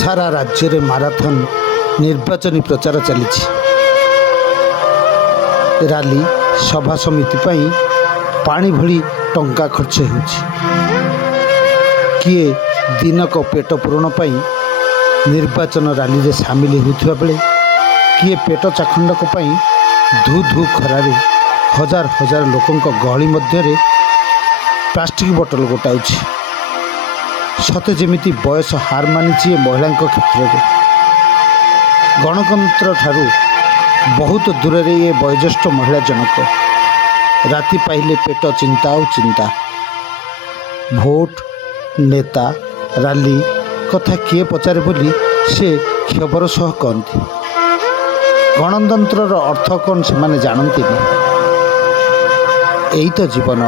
सारा राज्य रे माराथन निर्वाचनी प्रचार चली राली सभा समिति पाई पानी भली टंका खर्च हो किए दिनक पेट पूरण पाई निर्वाचन राली रे सामिल होता बेले किए पेट चाखंडक पाई धू धू खरारे हजार हजार लोकों गहली मध्य प्लास्टिक बोतल गोटाऊँ सते जेमिति बयस हार मानी महिला क्षेत्र में गणतंत्र ठारू बहुत दूर रे ये वयोज्येष्ठ महिला जनक राति पाइले पेट चिंता और चिंता भोट नेता राली कथा किए पचारे बोली से क्षोभर सह कहती गणतंत्र अर्थ कौन से माने जानती यही तो जीवन।